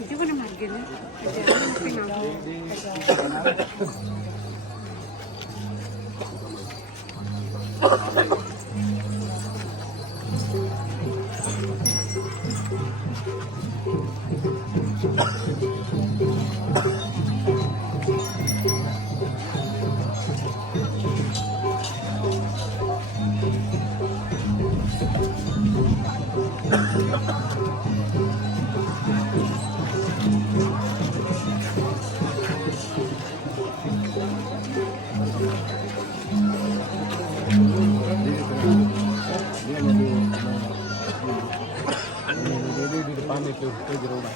Hindi ko na magin. Kasi pinako. Di depan itu, di rumah.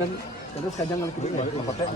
Dan terus kadang kalau kita pakai